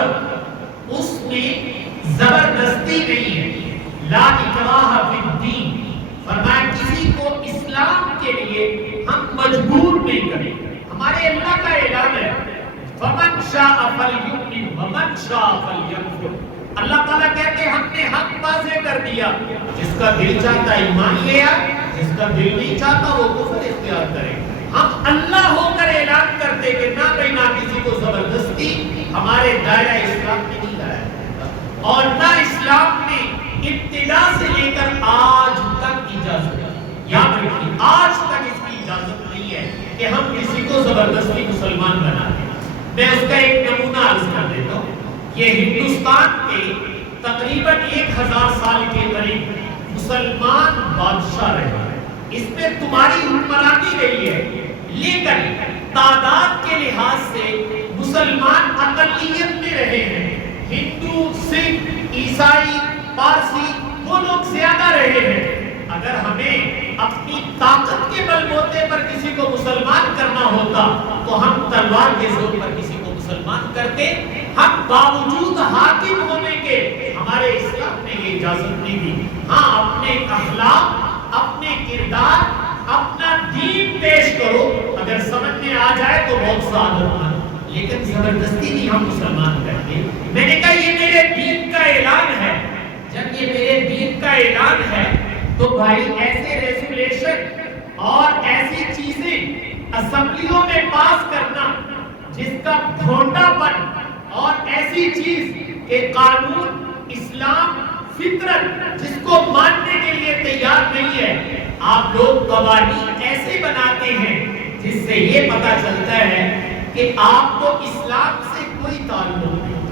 مذہب اس میں زبردستی نہیں ہے، لا اکراہ فی الدین، فرمایا کسی کو اسلام کے لیے ہم مجبور نہیں کریں گے۔ ہمارے اللہ کا اعلان ہے فمن شاء فلیؤمن ومن شاء فلیکفر، اللہ تعالیٰ کہتے ہیں ہم نے حق واضح کر دیا، جس کا دل چاہتا ایمان لے آئے، جس کا دل نہیں چاہتا وہ کفر اختیار کرے۔ ہم اللہ ہو کر اعلان کرتے کہ نہ بھائی نہ کسی کو زبردستی ہمارے دائرہ اسلام میں نہیں لایا جاتا، اور نہ اسلام میں ابتدا سے لے کر آج تک اجازت ہے، یاد رکھیے آج تک اس کی اجازت نہیں ہے کہ ہم کسی کو زبردستی مسلمان بنا دیں۔ میں اس کا ایک نمونہ عرض کر دیتا ہوں۔ یہ ہندوستان کے تقریباً 1000 سال کے قریب مسلمان بادشاہ رہے ہیں، اس میں تمہاری حکمرانی رہی ہے، لیکن تعداد کے لحاظ سے مسلمان اقلیت میں رہے ہیں۔ ہندو، سکھ، عیسائی، پارسی وہ لوگ زیادہ رہے ہیں۔ اگر ہمیں اپنی طاقت کے بل بوتے پر کسی کو مسلمان کرنا ہوتا تو ہم تلوار کے زور پر کسی کو مسلمان کرتے۔ ہم باوجود حاکم ہونے کے ہمارے اسلام نے یہ اجازت نہیں دی۔ ہاں اپنے اخلاق، اپنے کردار، اپنا دین پیش کرو، اگر سمجھ میں آ جائے تو بہت سعادت مند، لیکن زبردستی نہیں ہم مسلمان کرتے۔ میں نے کہا یہ میرے دین کا اعلان ہے، جب یہ میرے دین کا اعلان ہے تو بھائی ایسے ریزولیشن اور ایسی چیزیں اسمبلیوں میں پاس کرنا جس کا بھونڈا پن اور ایسی چیز کہ قانون، اسلام، فطرت جس کو ماننے کے لیے تیار نہیں ہے، آپ لوگ قوانین ایسے بناتے ہیں جس سے یہ پتہ چلتا ہے کہ آپ کو اسلام سے کوئی تعلق نہیں،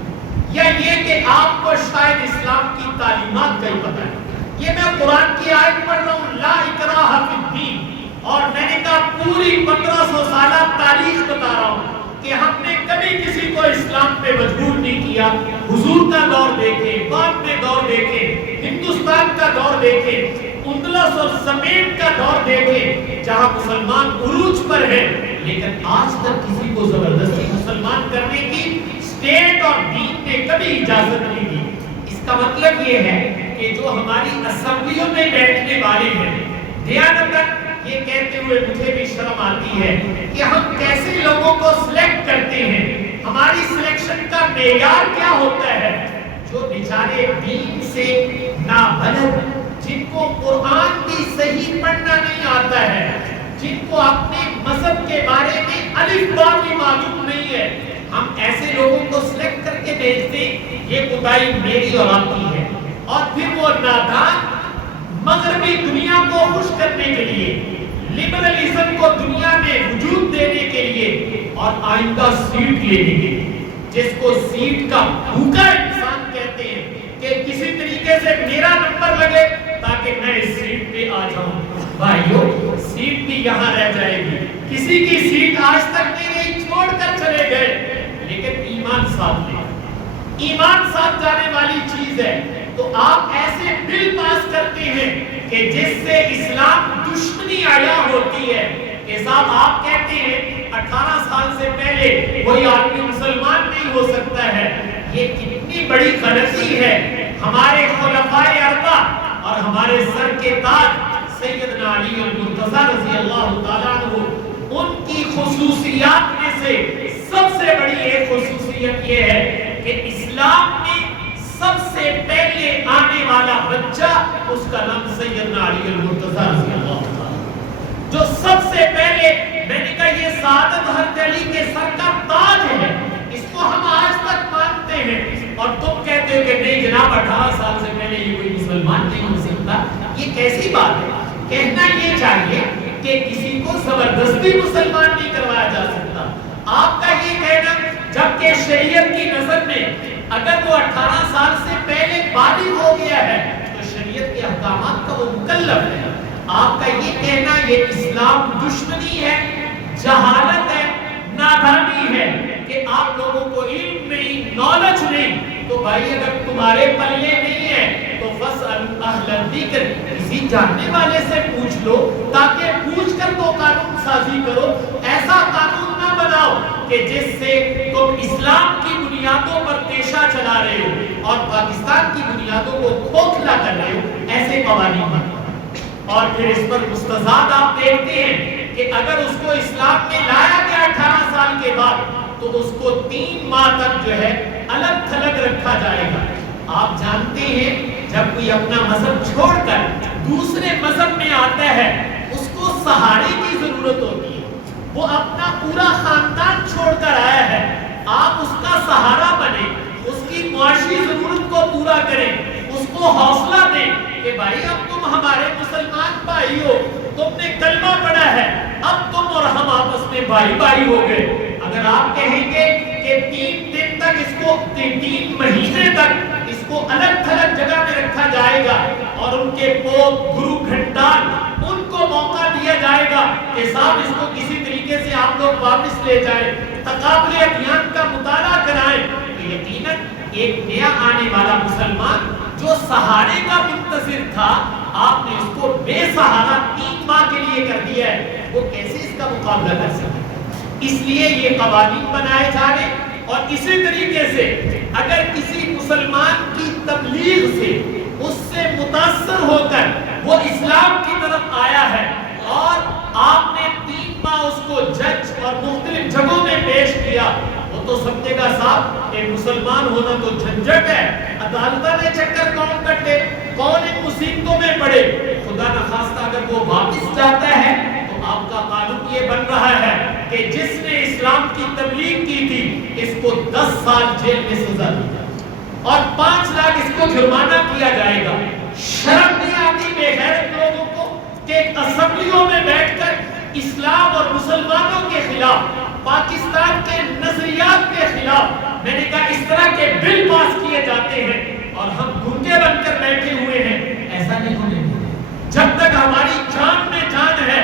یا یہ کہ آپ کو شاید اسلام کی تعلیمات کا ہی پتہ ہے۔ یہ میں قرآن کی آیت پڑھ رہا ہوں لا اکراہ فی الدین، اور میں نے کہا پوری 1500 سالہ تاریخ بتا رہا ہوں کہ ہم نے کبھی کسی کو اسلام پہ مجبور نہیں کیا۔ حضور کا دور دیکھیں، بعد میں دور دیکھیں، ہندوستان کا دور دیکھیں، اندلس اور سمیٹ کا دور دیکھیں، جہاں مسلمان عروج پر ہیں، لیکن آج تک کسی کو زبردستی مسلمان کرنے کی اسٹیٹ اور دین نے کبھی اجازت نہیں دی۔ اس کا مطلب یہ ہے کہ جو ہماری اسمبلیوں میں بیٹھنے والے ہیں، دیانتاً یہ کہتے ہوئے مجھے بھی شرم آتی ہے کہ ہم کیسے لوگوں کو سلیکٹ کرتے ہیں، ہماری سلیکشن کا معیار کیا ہوتا ہے؟ جو بیچارے دین سے نابلد، جن کو قرآن بھی صحیح پڑھنا نہیں آتا ہے، جن کو اپنے مذہب کے بارے میں الف با بھی معلوم نہیں ہے، ہم ایسے لوگوں کو سلیکٹ کر کے بھیجتے، یہ کوتاہی میری اور آپ کی ہے۔ اور پھر وہ نادان مغربی دنیا کو خوش کرنے کے لیے، لبرلزم کو دنیا میں وجود دینے کے لیے اور آئندہ سیٹ لینے کے لیے، جس کو سیٹ کا بھوکا انسان کہتے ہیں کہ کسی طریقے سے میرا نمبر لگے تاکہ میں اس سیٹ پہ آ جاؤں۔ بھائیو سیٹ بھی یہاں رہ جائے گی، کسی کی سیٹ آج تک نہیں چھوڑ کر چلے گئے، لیکن ایمان ساتھ لے، ایمان ساتھ جانے والی چیز ہے۔ تو آپ ایسے بل پاس کرتے ہیں کہ جس سے اسلام دشمنی عیاں ہوتی ہے کہ صاحب آپ کہتے ہیں 18 سال سے پہلے کوئی آدمی مسلمان نہیں ہو سکتا ہے۔ یہ کتنی بڑی غلطی ہے۔ ہمارے خلفائے اربعہ اور ہمارے سر کے تاج سیدنا علی المرتضیٰ رضی اللہ تعالیٰ عنہ، ان کی خصوصیات میں سے سب سے بڑی ایک خصوصیت یہ ہے کہ اسلام میں سب سے پہلے آنے والا بچہ اس کا نام سیدنا علی المرتضیٰ رضی اللہ تعالیٰ، جو سب سے پہلے، میں نے کہا یہ سعادت حضرت علی کے سر کا تاج ہے، اس کو ہم آج تک مانتے ہیں، اور تم کہتے ہو کہ نہیں جناب 18 سال سے پہلے یہ کوئی مسلمان نہیں ہو سکتا۔ یہ کیسی بات ہے؟ کہنا یہ چاہیے کہ کسی کو زبردستی مسلمان نہیں کروایا جا سکتا۔ آپ کا یہ کہنا جبکہ شریعت کی نظر میں اگر وہ 18 سال سے پہلے بالغ ہو گیا ہے تو شریعت کے احکامات کا وہ مکلف ہے۔ آپ کا یہ کہنا یہ اسلام دشمنی ہے، جہالت ہے، نادانی ہے کہ آپ لوگوں کو علم نہیں، نالج نہیں، تو بھائی اگر تمہارے پلے نہیں ہے تو فاسألوا اہل الذکر، کسی جاننے والے سے پوچھ لو، تاکہ پوچھ کر تو قانون سازی کرو۔ ایسا قانون نہ بناؤ کہ جس سے تم اسلام کی بنیادوں پر پیش چلا رہے ہو اور پاکستان کی بنیادوں کو کھوکھلا کر رہے ہو، ایسے قوانین بنائیں۔ اور پھر اس پر مستزاد آپ دیکھتے ہیں کہ اگر اس کو اسلام میں لایا گیا 18 سال کے بعد تو اس کو 3 ماہ تک جو ہے الگ تھلگ رکھا جائے گا۔ آپ جانتے ہیں جب کوئی اپنا مذہب چھوڑ کر دوسرے مذہب میں آتا ہے اس کو سہارے کی ضرورت ہوتی ہے، وہ اپنا پورا خاندان چھوڑ کر آیا ہے، آپ اس کا سہارا بنے، اس کی معاشی ضرورت کو پورا کریں، اس کو حوصلہ دیں کہ بھائی اب تم ہمارے مسلمان بھائی ہو، تم نے کلمہ پڑھا ہے، اب تم اور ہم آپس میں بھائی بھائی ہو گئے۔ اگر آپ کہیں گے کہ 3 دن تک اس کو 3 مہینے تک اس کو الگ تھلگ جگہ میں رکھا جائے گا اور ان کے پوپ گرو گھنٹال ان کو موقع دیا جائے گا کہ صاحب اس کو کسی طریقے سے آپ لوگ واپس لے جائیں، تقابل ادیان کا مطالعہ کرائیں، تو یقیناً ایک نیا آنے والا مسلمان جو سہارے کا منتظر تھا، آپ نے اس کو بے سہارا 3 ماہ کے لیے کر دیا ہے، وہ کیسے اس کا مقابلہ کر سکے؟ اس لیے یہ قوانین بنائے جا رہے، اور اسی طریقے سے اگر کسی مسلمان کی تبلیغ سے اس سے متاثر ہو کر وہ اسلام کی طرف آیا ہے اور آپ نے 3 ماہ اس کو جج اور مختلف جگہوں میں پیش کیا، وہ تو سمجھے گا صاحب کہ مسلمان ہونا تو جھنجھٹ ہے، عدالتوں نے چکر کون کٹے، کون ان مصیبتوں میں پڑے۔ خدا نخواستہ اگر وہ واپس جاتا ہے تو آپ کا قانون یہ بن رہا ہے کہ جس نے اسلام کی تبلیغ کی تھی اس کو 10 سال جیل میں سزا دی جائے اور 5 لاکھ اس کو جرمانہ کیا جائے گا۔ شرم نہیں آتی بے غیرت لوگوں کو کہ اسمبلیوں میں بیٹھ کر اسلام اور مسلمانوں کے خلاف، پاکستان کے نظریات کے خلاف میں نے کہا اس طرح کے بل پاس کیے جاتے ہیں اور ہم گھنٹے بن کر بیٹھے ہوئے ہیں؟ ایسا نہیں ہونے دیں۔ جب تک ہماری جان میں جان ہے،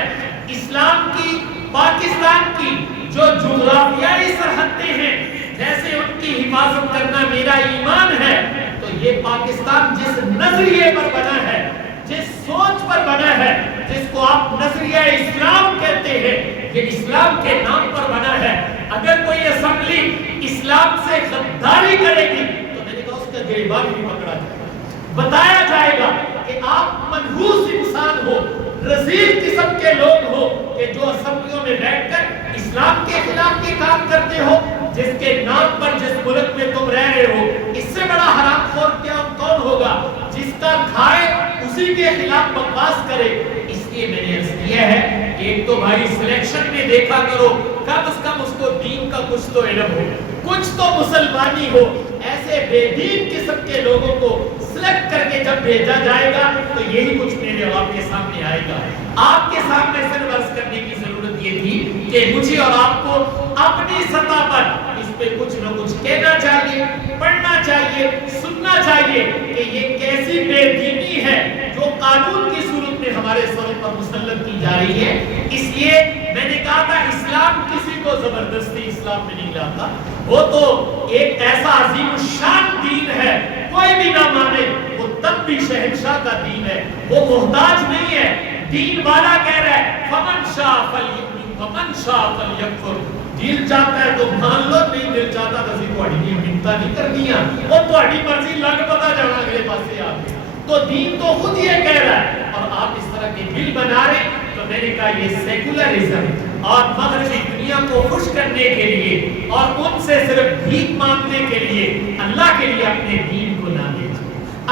اسلام کی، پاکستان کی جو جغرافیائی سرحدیں ہیں جیسے ان کی حفاظت کرنا میرا ایمان ہے، تو یہ پاکستان جس نظریے پر بنا ہے، جس سوچ پر بنا ہے، جس کو آپ نظریہ اسلام کہتے ہیں، یہ اسلام کے نام پر بنا ہے۔ اگر کوئی اسمبلی اسلام سے غداری کرے گی تو میں نے کہا اس کا گریبان بھی پکڑا جائے گا، بتایا جائے گا کہ آپ منحوس انسان ہو، رذیل قسم کے لوگ ہو کہ جو اسمبلیوں میں بیٹھ کر اسلام کے خلاف یہ کام کرتے ہو، جس کے نام پر جس ملک میں تم رہ رہے ہو، اس سے بڑا حرام خور کیا کون ہوگا جس کا کھائے اسی کے خلاف بکواس کرے۔ اس لیے میں نے عرض کیا ہے کہ ایک تو بھائی سلیکشن میں دیکھا کرو، کم از کم اس کو دین کا کچھ تو علم ہو، کچھ تو مسلمانی ہو۔ ایسے بے دین قسم کے لوگوں کو سلیکٹ کر کے جب بھیجا جائے گا تو یہی کچھ میرے اور آپ کے سامنے آئے گا۔ آپ کے سامنے صرف عرض کرنے کی ضرورت یہ تھی کہ مجھے اور آپ کو اپنی سطح پر اس پہ کچھ نہ کچھ کہنا چاہیے، پڑھنا چاہیے، سننا چاہیے کہ یہ کیسی بے دینی ہے جو قانون کی صورت میں ہمارے سروں پر مسلط کی جا رہی ہے۔ اس لیے میں نے کہا تھا اسلام کسی کو زبردستی اسلام میں نہیں لاتا، وہ تو ایک ایسا عظیم الشان دین ہے، کوئی بھی نہ مانے وہ تب بھی شہنشاہ کا دین ہے، وہ محتاج نہیں ہے۔ دین والا کہہ رہا ہے فمن شاء فلیؤمن ومن شاء فلیکفر، دل چاہتا ہے تو مان لو، نہیں دل چاہتا تو اسی تہاڈی منتا نہیں کرنی ہے، وہ تہاڈی مرضی لگ پتا جانا اگلے پاسے آ کے۔ تو دین تو خود یہ کہہ رہا ہے اور آپ اس طرح کے بل بنا رہے ہیں۔ تو میں نے کہا یہ سیکولرزم اور مغربی دنیا کو خوش کرنے کے لیے اور ان سے صرف بھیک مانگنے کے لیے، اللہ کے لیے اپنے دین کو نہ بیچو،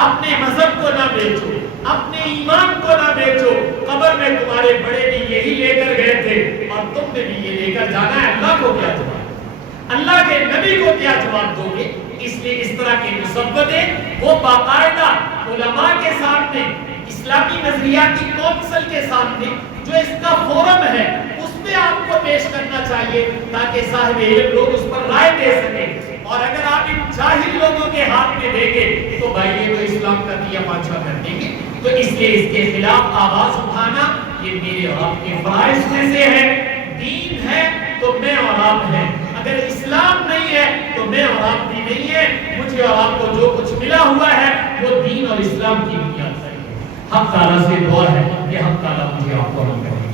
اپنے مذہب کو نہ بیچو، اپنے ایمان کو نہ بیچو۔ قبر میں تمہارے بڑے بھی یہی لے کر گئے تھے اور تم نے بھی یہ لے کر جانا ہے، اللہ کو کیا جواب، اللہ کے نبی کو کیا جواب دو گے؟ اس لیے اس طرح کے مسودے وہ باقاعدہ علماء کے سامنے، اسلامی نظریاتی کونسل کے سامنے جو اس کا فورم ہے اس پہ آپ کو پیش کرنا چاہیے تاکہ صاحب علم لوگ اس پر رائے دے سکیں۔ اور اگر آپ ان جاہل لوگوں کے ہاتھ میں دیں گے تو بھائی یہ تو اسلام کا دیا پاچھا کر دیں گے۔ تو اس لیے اس کے خلاف آواز اٹھانا یہ میرے اور آپ کے فرائض میں سے ہے۔ دین ہے تو میں اور آپ ہیں، اگر اسلام نہیں ہے تو میں اور آپ بھی نہیں ہے۔ مجھے اور آپ کو جو کچھ ملا ہوا ہے وہ دین اور اسلام کی بنیاد پر ہے۔ حق تعالیٰ سے دعا ہے کہ حق تعالیٰ مجھے آپ کو عمل کرے۔